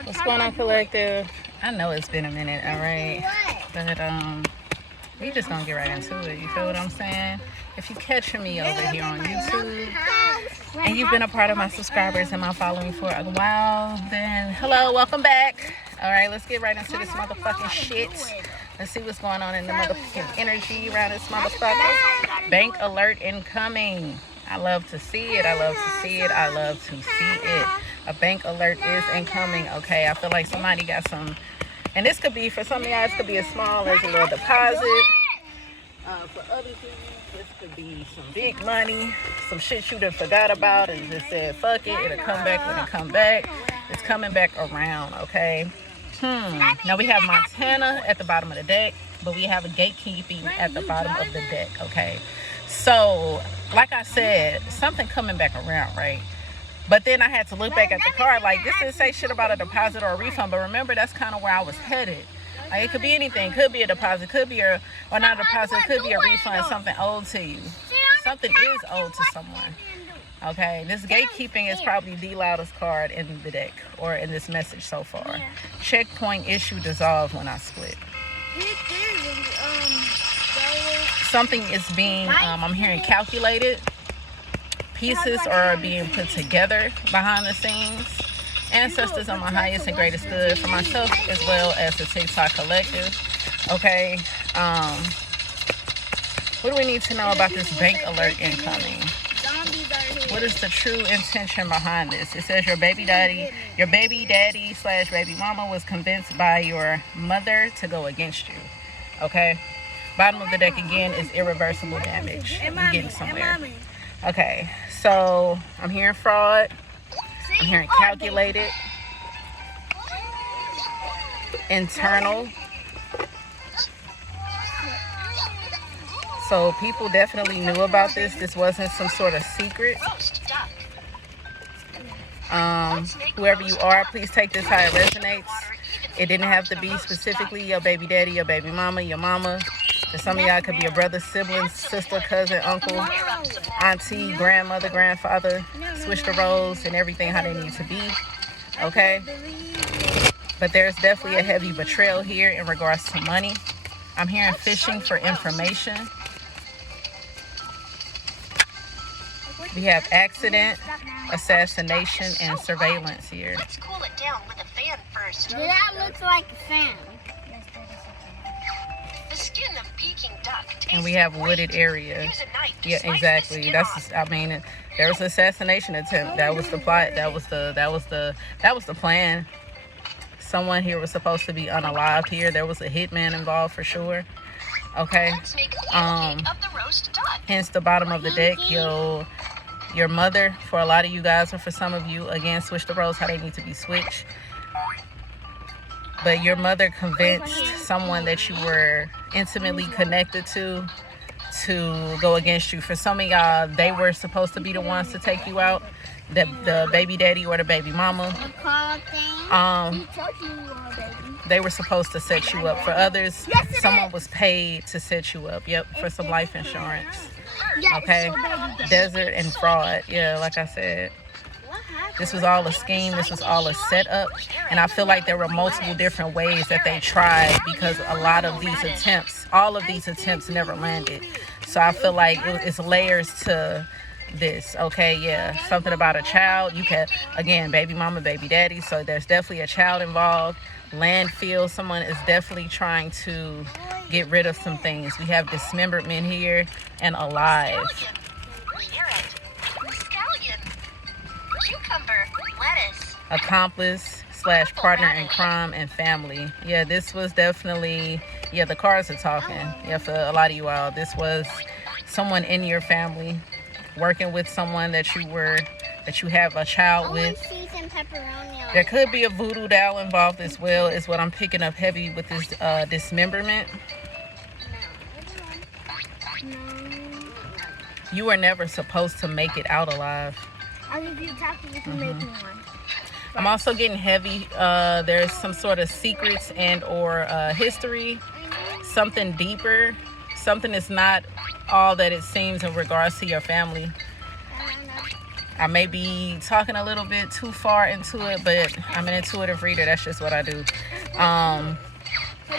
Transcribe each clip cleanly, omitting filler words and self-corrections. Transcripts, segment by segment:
What's going on, collective? I know it's been a minute, all right, but we just gonna get right into it. You feel what I'm saying? If you catching me over here on YouTube and you've been a part of my subscribers and my following for a while, then hello, welcome back. All right, let's get right into this motherfucking shit. Let's see what's going on in the motherfucking energy around this motherfucker. Bank alert incoming. I love to see it. I love to see it. I love to see it. A bank alert is incoming. Okay, I feel like somebody got some, and this could be, for some of y'all, this could be as small as a little deposit. For other people, this could be some big money, some shit you done forgot about and just said, fuck it, it'll come back when it come back. It's coming back around, okay? Now we have Montana at the bottom of the deck, but we have a gatekeeping at the bottom of the deck, okay? So, like I said, something coming back around, right? But then I had to look back at the card, like, this didn't say shit about a deposit or a refund, but remember, that's kind of where I was headed. Like, it could be anything. Could be a deposit, could be or not a deposit, could be a refund, something owed to you. Something is owed to someone. Okay, this gatekeeping is probably the loudest card in the deck, or in this message so far. Checkpoint issue dissolved when I split. Something is being, I'm hearing calculated. Pieces are being put together behind the scenes. Ancestors are my highest and greatest good for myself as well as the TikTok collective. Okay, what do we need to know about this bank alert incoming? What is the true intention behind this? It says your baby daddy slash baby mama was convinced by your mother to go against you. Okay, bottom of the deck again is irreversible damage. We're getting somewhere. Okay, so I'm hearing fraud. I'm hearing calculated, internal. So people definitely knew about this. This wasn't some sort of secret. Whoever you are, please take this how it resonates. It didn't have to be specifically your baby daddy, your baby mama, your mama. For some of y'all, it could be your brother, sibling, sister, cousin, uncle, auntie, grandmother, grandfather. Switch the roles and everything how they need to be. Okay? But there's definitely a heavy betrayal here in regards to money. I'm hearing fishing for information. We have accident, assassination, and surveillance here. Let's cool it down with a fan first. That looks like a fan. The skin of Peking duck tastes And we have wooded area. Yeah, exactly. That's, I mean, there was an assassination attempt. That was the plot. That was the plan. Someone here was supposed to be unalived here. There was a hitman involved for sure. Okay. Hence the bottom of the deck. Your mother, for a lot of you guys, or for some of you, again, switch the roles how they need to be switched. But your mother convinced someone that you were intimately connected to go against you. For some of y'all, they were supposed to be the ones to take you out, the baby daddy or the baby mama. They were supposed to set you up. For others, someone was paid to set you up. Yep, for some life insurance. Okay, desert and fraud. Yeah, like I said. This was all a scheme. This was all a setup. And I feel like there were multiple different ways that they tried, because a lot of these attempts, all of these attempts never landed. So I feel like it's layers to this. Okay, yeah. Something about a child. You can, again, baby mama, baby daddy. So there's definitely a child involved. Landfill. Someone is definitely trying to get rid of some things. We have dismemberment here and alive. Cucumber, lettuce. Accomplice slash partner in crime and family. Yeah, this was definitely, yeah, the cards are talking. Yeah, for a lot of you all, this was someone in your family working with someone that you have a child with. There could be a voodoo doll involved as well, is what I'm picking up heavy with this dismemberment. You were never supposed to make it out alive. I'm also getting heavy. There's some sort of secrets and or history, something deeper, something that's not all that it seems in regards to your family. I may be talking a little bit too far into it, but I'm an intuitive reader. That's just what I do.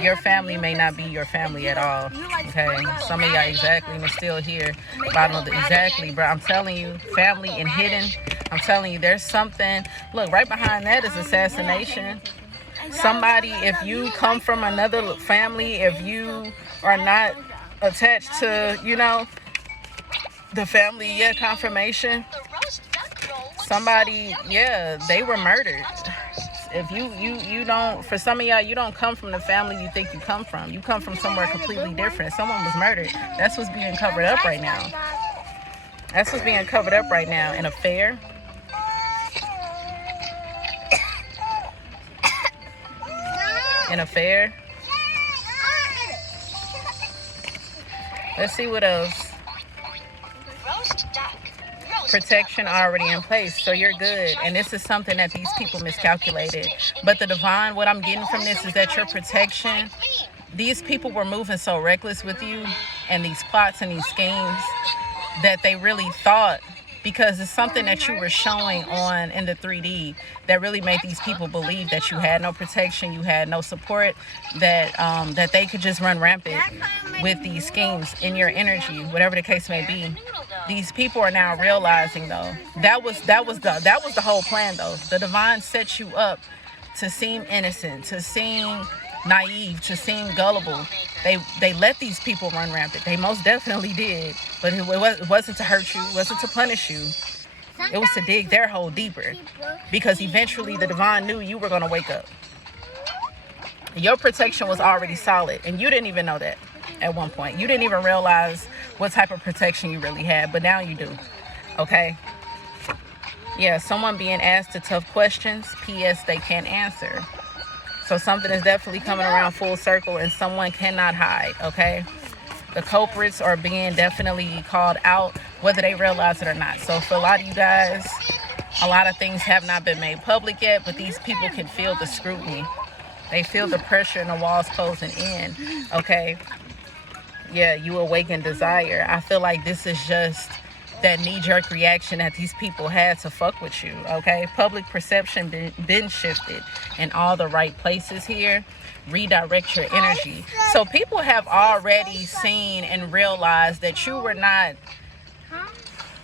Your family may not be your family at all. Okay, some of y'all exactly are still here. Bottom of the exactly, bro. I'm telling you, family and hidden. I'm telling you, there's something. Look, right behind that is assassination. Somebody, if you come from another family, if you are not attached to, you know, the family, yeah, confirmation. Somebody, yeah, they were murdered. If you don't, for some of y'all, you don't come from the family you think you come from. You come from somewhere completely different. Someone was murdered. That's what's being covered up right now. That's what's being covered up right now. An affair. An affair. Let's see what else. Protection already in place, so you're good. And this is something that these people miscalculated. But the divine, what I'm getting from this is that your protection, these people were moving so reckless with you and these plots and these schemes that they really thought, because it's something that you were showing on in the 3D that really made these people believe that you had no protection, you had no support, that that they could just run rampant with these schemes in your energy, whatever the case may be. These people are now realizing, though, that was the whole plan, though. The divine set you up to seem innocent, to seem naive, to seem gullible. They let these people run rampant. They most definitely did, but it wasn't to hurt you, it wasn't to punish you. It was to dig their hole deeper, because eventually the divine knew you were going to wake up. Your protection was already solid, and you didn't even know that at one point. You didn't even realize what type of protection you really had, but now you do. Okay? Yeah, someone being asked the tough questions. P.S. They can't answer. So something is definitely coming around full circle, and someone cannot hide. Okay? The culprits are being definitely called out, whether they realize it or not. So for a lot of you guys, a lot of things have not been made public yet, but these people can feel the scrutiny. They feel the pressure and the walls closing in. Okay? Yeah, you awaken desire. I feel like this is just that knee-jerk reaction that these people had to fuck with you. Okay? Public perception been shifted in all the right places here. Redirect your energy. So people have already seen and realized that you were not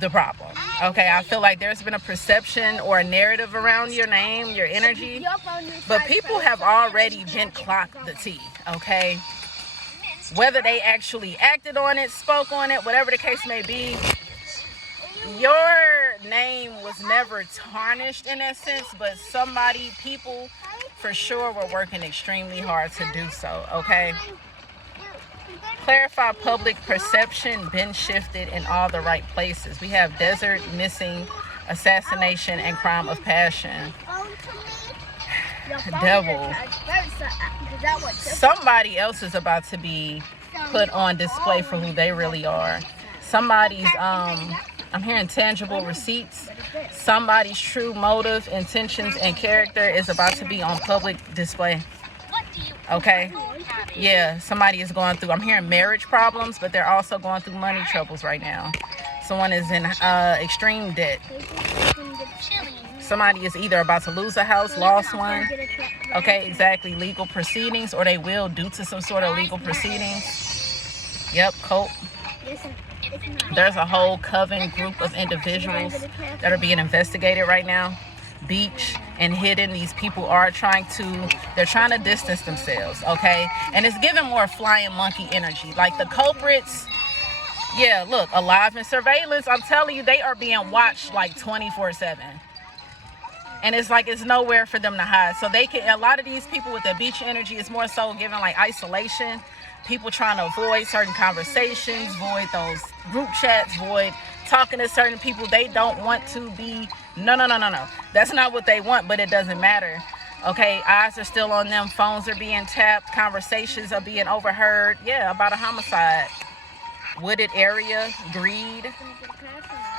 the problem. Okay, I feel like there's been a perception or a narrative around your name, your energy, but people have already been clocked the T. Okay, whether they actually acted on it, spoke on it, whatever the case may be, your name was never tarnished in that sense, but people for sure were working extremely hard to do so. Okay, clarify public perception been shifted in all the right places. We have desert, missing, assassination, and crime of passion. Devil. Somebody else is about to be put on display for who they really are. Somebody's I'm hearing tangible receipts. Somebody's true motive, intentions, and character is about to be on public display. Okay? Yeah, somebody is going through, I'm hearing marriage problems, but they're also going through money troubles right now. Someone is in extreme debt. Somebody is either about to lose a house, lost one. Okay, exactly. Legal proceedings, or they will due to some sort of legal proceedings. Yep, cult. There's a whole coven group of individuals that are being investigated right now. Beach and hidden, these people are trying to distance themselves. Okay, and it's giving more flying monkey energy. Like the culprits, yeah, look, alive in surveillance. I'm telling you, they are being watched like 24/7. And it's like it's nowhere for them to hide. So they can, a lot of these people with the beach energy is more so giving like isolation. People trying to avoid certain conversations, avoid those group chats, avoid talking to certain people. They don't want to be, no. That's not what they want, but it doesn't matter. Okay, eyes are still on them. Phones are being tapped. Conversations are being overheard. Yeah, about a homicide. Wooded area, greed.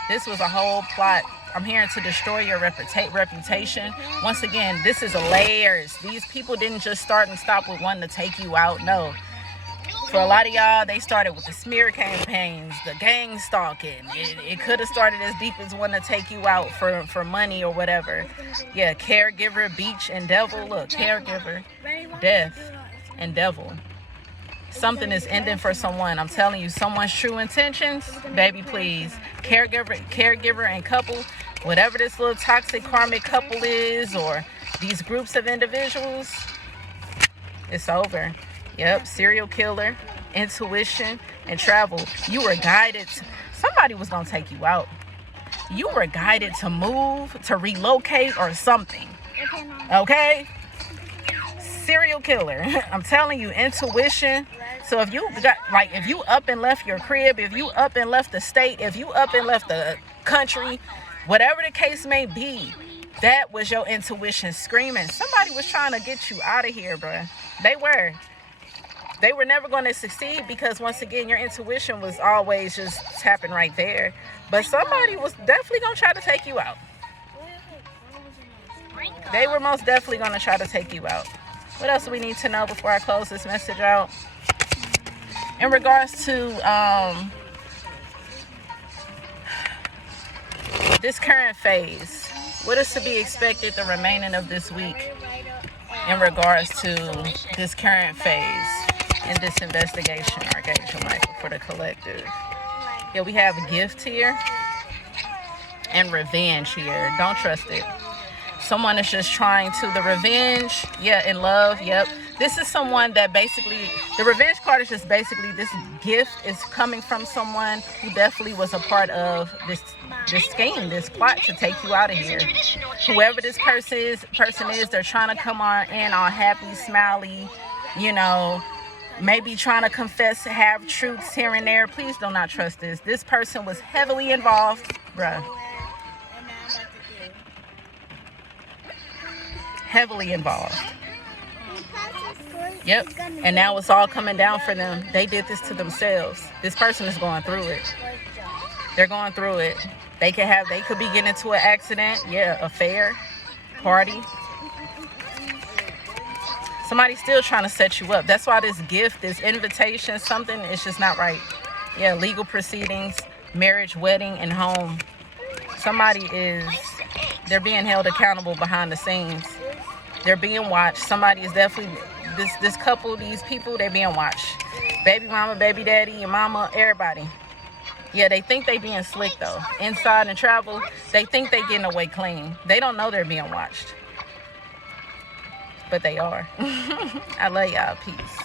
This was a whole plot. I'm hearing to destroy your reputation. Once again, this is layers. These people didn't just start and stop with one to take you out. No. For a lot of y'all, they started with the smear campaigns, the gang stalking. It could have started as deep as wanting to take you out for money or whatever. Yeah, caregiver, beach, and devil. Look, caregiver, death, and devil. Something is ending for someone. I'm telling you, someone's true intentions, baby, please. Caregiver and couple, whatever this little toxic karmic couple is, or these groups of individuals, it's over. Yep, serial killer, intuition, and travel. You were guided. Somebody was going to take you out. You were guided to move, to relocate, or something. Okay? Serial killer. I'm telling you, intuition. So if you got, like, if you up and left your crib, if you up and left the state, if you up and left the country, whatever the case may be, that was your intuition screaming. Somebody was trying to get you out of here, bruh. They were never going to succeed because, once again, your intuition was always just tapping right there. But somebody was definitely going to try to take you out. They were most definitely going to try to take you out. What else do we need to know before I close this message out? In regards to this current phase, what is to be expected the remaining of this week in regards to this current phase in this investigation, Archangel Michael, for the collective? Yeah, we have a gift here and revenge here. Don't trust it. Someone is just trying to, the revenge, yeah, in love, yep. This is someone that basically, the revenge card is just basically, this gift is coming from someone who definitely was a part of this scheme, this plot to take you out of here. Whoever this person is, they're trying to come on in all happy, smiley, you know, maybe trying to confess, have truths here and there. Please do not trust this. This person was heavily involved, bruh. Heavily involved. Yep. And now it's all coming down for them. They did this to themselves. This person is going through it. They're going through it. They could be getting into an accident. Yeah, affair, party. Somebody's still trying to set you up. That's why this gift, this invitation, something is just not right. Yeah, legal proceedings, marriage, wedding, and home. They're being held accountable behind the scenes. They're being watched. Somebody is definitely, this couple, these people, they're being watched. Baby mama, baby daddy, your mama, everybody. Yeah, they think they being slick though. Inside and travel, they think they getting away clean. They don't know they're being watched. But they are. I love y'all. Peace.